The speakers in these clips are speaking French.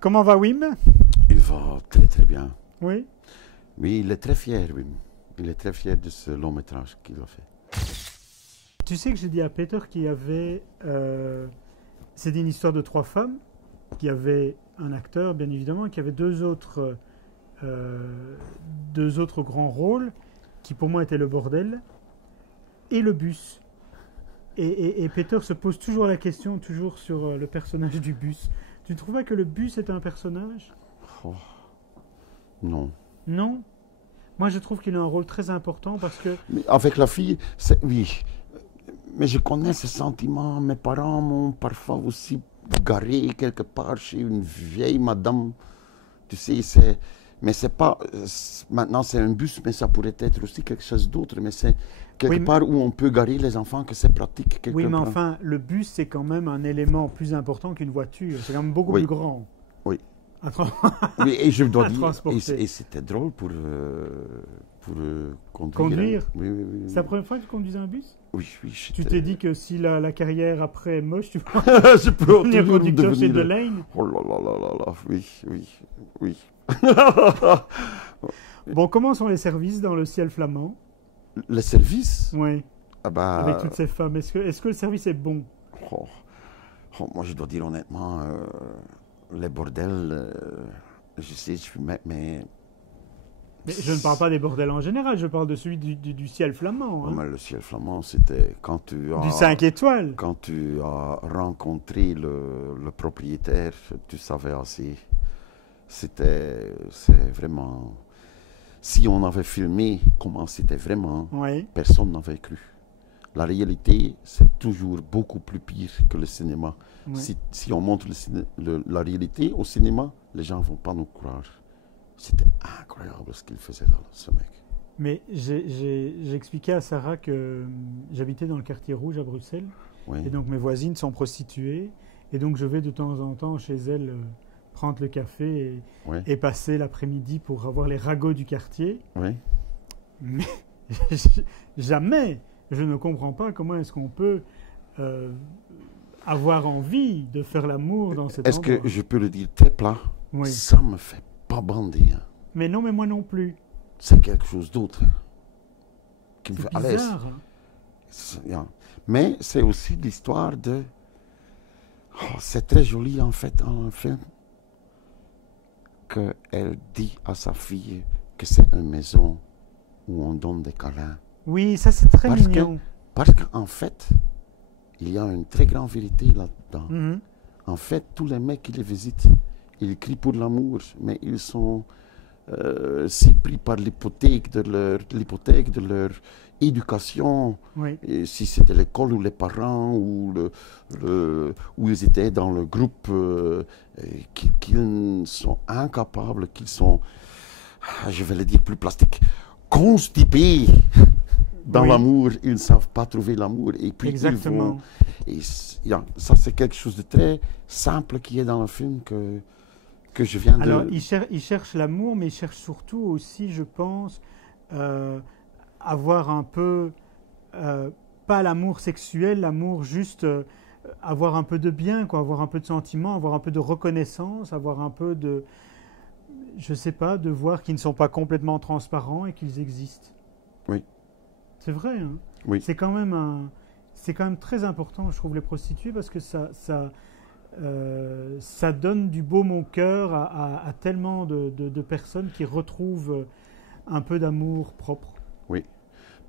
Comment va Wim? Il va très très bien. Oui. Oui, il est très fier, Wim. Il est très fier de ce long métrage qu'il a fait. Tu sais que j'ai dit à Peter qu'il y avait... c'était une histoire de 3 femmes, qu'il y avait un acteur, bien évidemment, qu'il y avait deux autres grands rôles, qui pour moi étaient le bordel et le bus. Et Peter se pose toujours la question, toujours sur le personnage du bus. Tu ne trouves pas que le bus est un personnage? Oh, non. Non? Moi, je trouve qu'il a un rôle très important parce que... Mais avec la fille, oui. Mais je connais ce sentiment. Mes parents m'ont parfois aussi garé quelque part chez une vieille madame. Tu sais, mais c'est pas... Maintenant, c'est un bus, mais ça pourrait être aussi quelque chose d'autre. Mais c'est quelque part où on peut garer les enfants, que c'est pratique. Oui, mais enfin, le bus, c'est quand même un élément plus important qu'une voiture. C'est quand même beaucoup plus grand. Oui. Oui, et je dois dire, et c'était drôle pour conduire. Oui. C'est la première fois que tu conduisais un bus? Oui. Tu t'es dit que si la carrière après est moche, tu vas je peux devenir conducteur chez Delane? Oh là, oui. Bon, comment sont les services dans le ciel flamand? Les services? Oui. Ah bah, avec toutes ces femmes, est-ce que le service est bon? Moi, je dois dire honnêtement, les bordels, je sais, je peux mettre, mais je ne parle pas des bordels en général, je parle de celui du ciel flamand. Hein. Mais le ciel flamand, c'était quand tu as... Du 5 étoiles. Quand tu as rencontré le propriétaire, tu savais assez. C'est vraiment... Si on avait filmé comment c'était vraiment, personne n'avait cru. La réalité, c'est toujours beaucoup plus pire que le cinéma. Oui. Si on montre la réalité au cinéma, les gens ne vont pas nous croire. C'était incroyable ce qu'il faisait là, ce mec. Mais j'ai expliqué à Sarah que j'habitais dans le quartier rouge à Bruxelles. Oui. Et donc mes voisines sont prostituées. Et donc je vais de temps en temps chez elles prendre le café et passer l'après-midi pour avoir les ragots du quartier. Oui. Mais jamais je ne comprends pas comment est-ce qu'on peut avoir envie de faire l'amour dans cet endroit. Est-ce que je peux le dire très plat? Oui. Ça me fait pas bander. Hein. Mais non, mais moi non plus. C'est quelque chose d'autre qui me fait à l'aise. Hein. Mais c'est aussi l'histoire de... c'est très joli en fait dans le film qu'elle dit à sa fille que c'est une maison où on donne des câlins. Oui, ça c'est très mignon. Parce qu'en fait, il y a une très grande vérité là-dedans. Mm-hmm. En fait, tous les mecs qui les visitent, ils crient pour l'amour, mais ils sont si pris par l'hypothèque de leur éducation, et si c'était l'école ou les parents ou où ils étaient dans le groupe, qu'ils sont incapables, qu'ils sont, je vais le dire plus plastique, constipés dans l'amour, ils ne savent pas trouver l'amour. Et puis exactement. Ça c'est quelque chose de très simple qui est dans le film que je viens de... Alors, il cherche l'amour, mais il cherche surtout aussi, je pense, avoir un peu, pas l'amour sexuel, l'amour juste, avoir un peu de bien, quoi, avoir un peu de sentiment, avoir un peu de reconnaissance, avoir un peu de, je sais pas, de voir qu'ils ne sont pas complètement transparents et qu'ils existent. Oui. C'est vrai, hein. Oui. C'est quand même très important, je trouve, les prostituées, parce que ça donne du baume au cœur à tellement de personnes qui retrouvent un peu d'amour propre. Oui,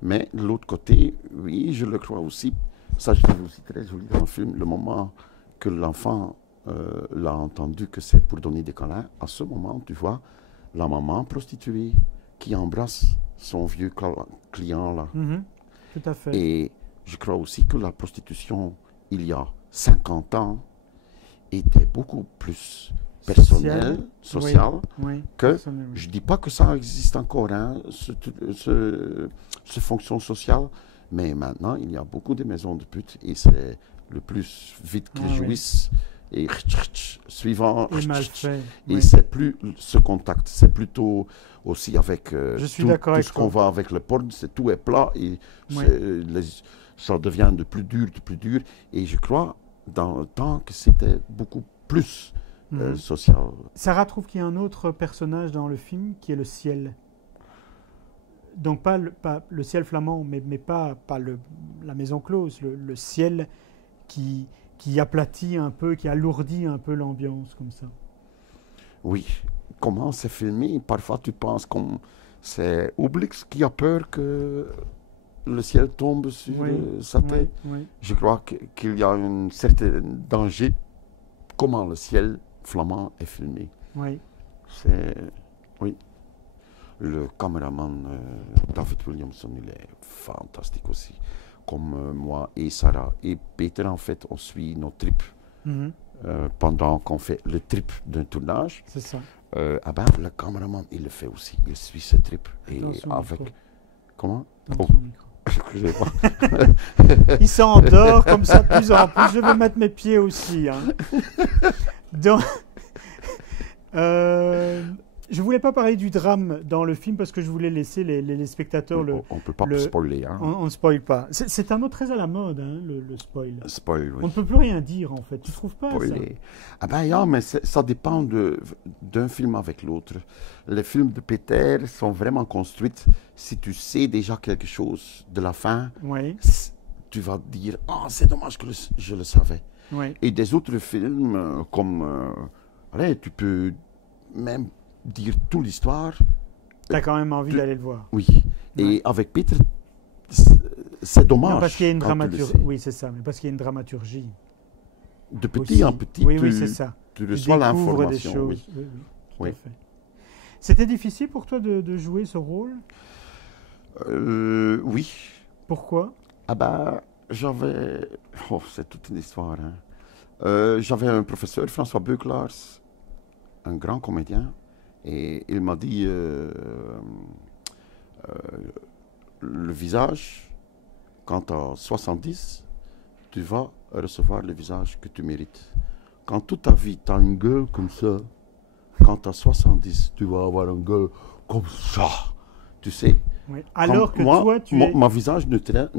mais de l'autre côté, oui, je le crois aussi. Ça, je trouve aussi très joli dans le film, le moment que l'enfant l'a entendu que c'est pour donner des câlins. À ce moment, tu vois, la maman prostituée qui embrasse son vieux client là. Mm-hmm, tout à fait. Et je crois aussi que la prostitution, il y a 50 ans, était beaucoup plus personnel, social, que je ne dis pas que ça existe encore, hein, ce fonction sociale, mais maintenant il y a beaucoup de maisons de putes et c'est le plus vite qu'ils jouissent et suivant et c'est plus ce contact, c'est plutôt aussi avec tout ce qu'on voit avec le porn, tout est plat et ça devient de plus dur et je crois dans le temps que c'était beaucoup plus sociale. Sarah trouve qu'il y a un autre personnage dans le film qui est le ciel. Donc pas le ciel flamand, mais pas la maison close, le ciel qui aplatit un peu, qui alourdit un peu l'ambiance comme ça. Oui. Comment c'est filmé? Parfois tu penses que c'est Obélix qui a peur que le ciel tombe sur sa tête. Oui. Je crois qu'il y a un certain danger. Comment le ciel flamand est filmé. Oui. Oui. Le caméraman David Williamson, il est fantastique aussi. Comme moi et Sarah et Peter, en fait, on suit nos trips pendant qu'on fait le trip d'un tournage. C'est ça. Le caméraman, il le fait aussi. Il suit ce trip. Et avec... Micro. Comment? Je sais pas. Il s'endort comme ça de plus en plus. Je vais mettre mes pieds aussi. Hein. Donc, je voulais pas parler du drame dans le film parce que je voulais laisser les spectateurs on peut pas spoiler. Hein. On ne spoil pas. C'est un mot très à la mode, hein, le spoil. Spoil, oui. On ne peut plus rien dire, en fait. Tu trouves pas Spoiler. Mais ça dépend d'un film avec l'autre. Les films de Peter sont vraiment construits. Si tu sais déjà quelque chose de la fin, tu vas te dire « Ah, c'est dommage que je le savais. » Et des autres films, comme... tu peux même dire toute l'histoire. Tu as quand même envie d'aller le voir. Oui. Et avec Peter, c'est dommage. Non, parce qu'il y a une dramaturgie. Oui, c'est ça. Mais parce qu'il y a une dramaturgie. De petit en petit, c'est ça. Tu reçois l'information. Oui, tout à fait. C'était difficile pour toi de jouer ce rôle? Oui. Pourquoi? J'avais... c'est toute une histoire. Hein. J'avais un professeur, François Beuclaers, un grand comédien, et il m'a dit le visage, quand tu as 70, tu vas recevoir le visage que tu mérites. Quand toute ta vie, tu as une gueule comme ça, quand tu as 70, tu vas avoir une gueule comme ça. Tu sais. Oui. Alors que toi, ma visage neutral,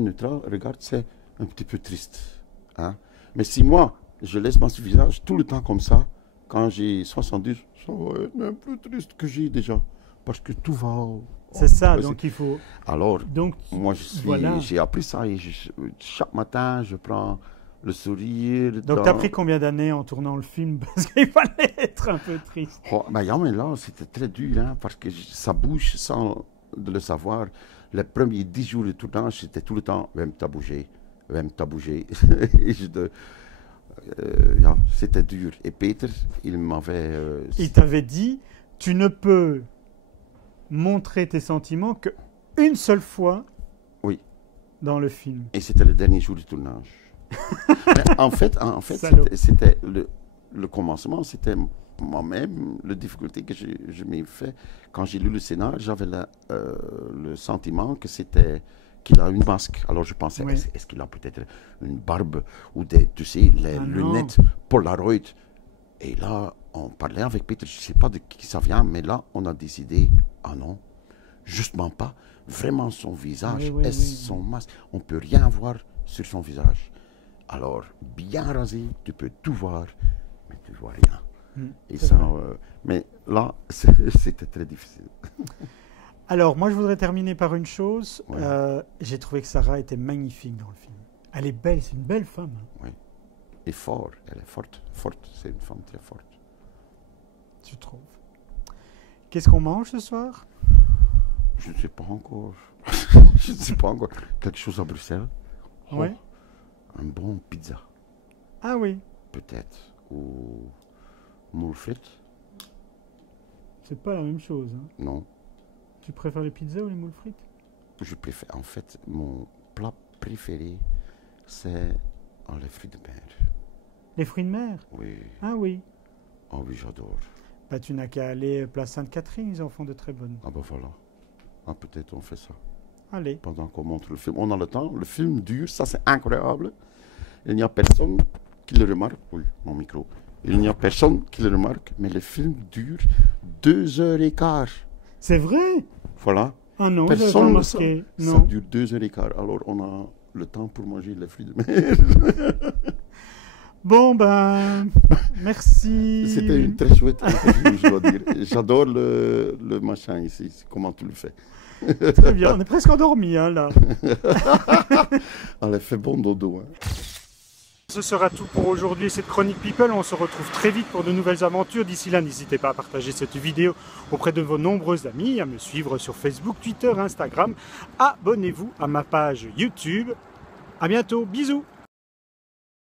regarde, c'est un petit peu triste. Hein? Mais si moi, je laisse mon visage tout le temps comme ça, quand j'ai 70, ça va être un peu triste que j'ai déjà. Parce que tout va... C'est ça, donc il faut... Alors, moi, j'ai appris ça et chaque matin, je prends le sourire. Donc, tu as pris combien d'années en tournant le film? Parce qu'il fallait être un peu triste. Mais là, c'était très dur, hein, parce que ça bouge sans de le savoir. Les premiers 10 jours de tournage, c'était tout le temps, même t'as bougé. C'était dur. Et Peter, il m'avait... il t'avait dit, tu ne peux montrer tes sentiments qu'une seule fois dans le film. Et c'était le dernier jour du tournage. en fait c'était le commencement, c'était moi-même, la difficulté que je m'ai fait. Quand j'ai lu le scénario, j'avais le sentiment que qu'il a une masque. Alors je pensais, est-ce qu'il a peut-être une barbe ou tu sais, les lunettes Polaroid. Et là, on parlait avec Peter, je ne sais pas de qui ça vient, mais là, on a décidé, non, justement pas, vraiment son visage, son masque. On ne peut rien voir sur son visage. Alors, bien rasé, tu peux tout voir, mais tu ne vois rien. Et ça, mais là, c'était très difficile. Alors, moi, je voudrais terminer par une chose. J'ai trouvé que Sarah était magnifique dans le film. Elle est belle, c'est une belle femme. Oui. Et elle est forte. C'est une femme très forte. Tu trouves? Qu'est-ce qu'on mange ce soir? Je ne sais pas encore. Quelque chose à Bruxelles. Oui. Un bon pizza. Ah oui. Peut-être. Ou moules frites. C'est pas la même chose. Hein. Non. Tu préfères les pizzas ou les moules frites? Je préfère. En fait, mon plat préféré, c'est les fruits de mer. Les fruits de mer? Oui. Ah oui. Ah oui, j'adore. Tu n'as qu'à aller place Sainte-Catherine, ils en font de très bonnes. Ah voilà. Peut-être on fait ça. Allez. Pendant qu'on montre le film. On a le temps. Le film dure, ça c'est incroyable. Il n'y a personne qui le remarque. Oui, mon micro. Il n'y a personne qui le remarque, mais le film dure 2h15. C'est vrai? Voilà. Ah non, personne ne ça. Ça dure 2h15. Alors on a le temps pour manger les fruits de mer. Bon, ben, merci. C'était une très chouette interview, je dois dire. J'adore le machin ici, comment tu le fais. Très bien, on est presque endormis, hein, là. Allez, fais bon dodo. Hein. Ce sera tout pour aujourd'hui, cette Chronique People. On se retrouve très vite pour de nouvelles aventures. D'ici là, n'hésitez pas à partager cette vidéo auprès de vos nombreux amis, à me suivre sur Facebook, Twitter, Instagram. Abonnez-vous à ma page YouTube. À bientôt, bisous.